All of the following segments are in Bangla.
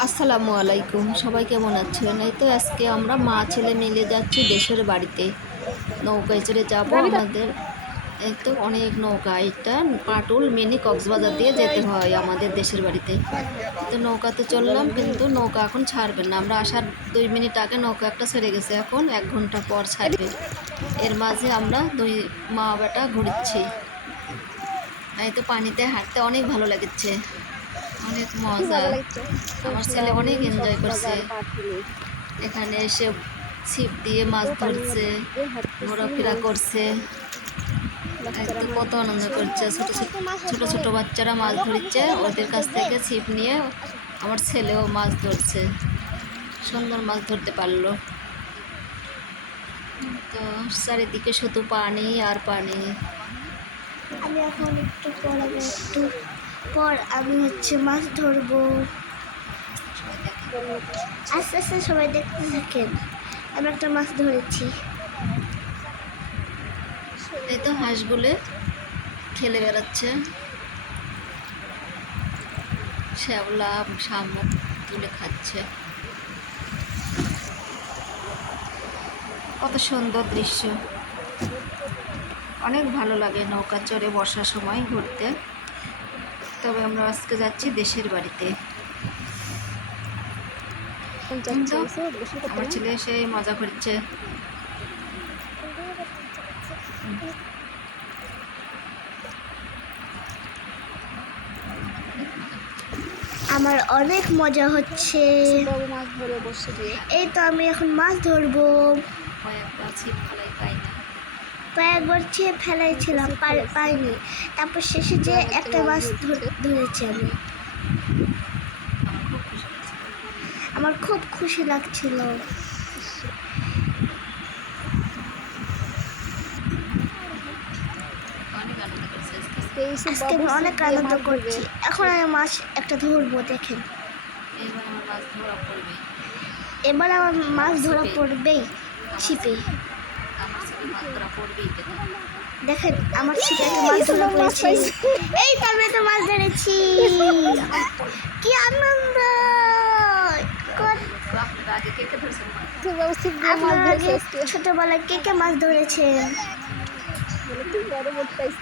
আসসালামু আলাইকুম, সবাই কেমন আছেন? এই তো আজকে আমরা মা ছেলে মিলে যাচ্ছি দেশের বাড়িতে। নৌকায় চড়ে যাব আমাদের। এই তো অনেক নৌকা, এটা পাটুল মিনি কক্সবাজার দিয়ে যেতে হয় আমাদের দেশের বাড়িতে। তো নৌকাতে চললাম, কিন্তু নৌকা এখন ছাড়বে না। আমরা আসার 2 মিনিট আগে নৌকা একটা ছেড়ে গেছে, এখন 1 ঘন্টা পর ছাড়বে। এর মাঝে আমরা দুই মা বেটা ঘুরছি। এই তো পানিতে হাঁটতে অনেক ভালো লাগছে, অনেক মজা। আমার ছেলে অনেক এনজয় করছে, এখানে এসে ছিপ দিয়ে মাছ ধরছে, ঘোরাফেরা করছে। একদম কত আনন্দ করছে। ছোট ছোট ছোট ছোট বাচ্চারা মাছ ধরছে, ওদের কাছ থেকে ছিপ নিয়ে আমার ছেলেও মাছ ধরছে, সুন্দর মাছ ধরতে পারলো। তো চারিদিকে শুধু পানি আর পানি। আমি এখন একটু পর আমি মাছ ধরবো। আস্তে আস্তে সবাই দেখতে থাকেন, আমি একটা মাছ ধরেছি। এই তো হাঁসগুলো খেলে বেড়াচ্ছে, শ্যাওলা শামুক তুলে খাচ্ছে। কত সুন্দর দৃশ্য, অনেক ভালো লাগে নৌকা চড়ে বর্ষার সময় ঘুরতে। তবে আমরা আজকে যাচ্ছি দেশের বাড়িতে। আমার ছেলে এসে মজা করছে। আমার অনেক মজা হচ্ছে। এই তো আমি এখন মাছ ধরবো। কয়েকবার ছিপ ফেলাইছিলাম, পাইনি। তারপর শেষে যে একটা মাছ ধরেছি আমি। আমার খুব খুশি লাগছিল। আজকে আমি অনেক আনন্দ করছি। এখন আমি মাছ একটা ধরবো, দেখেন। এবার আমার মাছ ধরা পড়বেই ছিপে। দেখেন আমার ছিপে একটা মাছ ধরা পড়েছে। এই তো আমি একটা মাছ ধরেছি, কি আনন্দ! ছোটবেলায় কে কে মাছ ধরেছেন?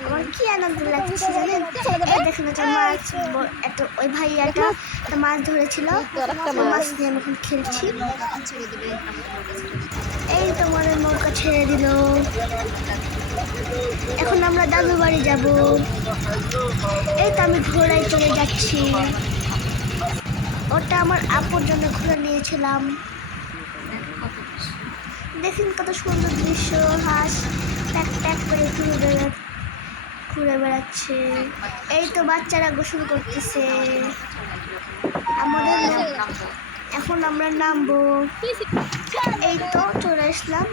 আমার কি আনন্দ লাগছে জানেন? এই দেখেন একটা মাছ, একটা ওই ভাইয়াটা একটা মাছ ধরেছিল, মাছ নিয়ে আমি এখন খেলছি। এই তো আমার নৌকা ছেড়ে দিল। এখন আমরা দাদু বাড়ি যাব। এই তো আমি ঘোড়ায় চলে যাচ্ছি। ওটা আমার আপুর জন্য ঘোড়া নিয়েছিলাম। দেখেন কত সুন্দর দৃশ্য, হাঁস প্যাক প্যাক করে ঘুরে বেড়াচ্ছে। এই তো বাচ্চারা গোসল করতেছে। আমাদের এখন আমরা নামবো। এই তো চলে আসলাম।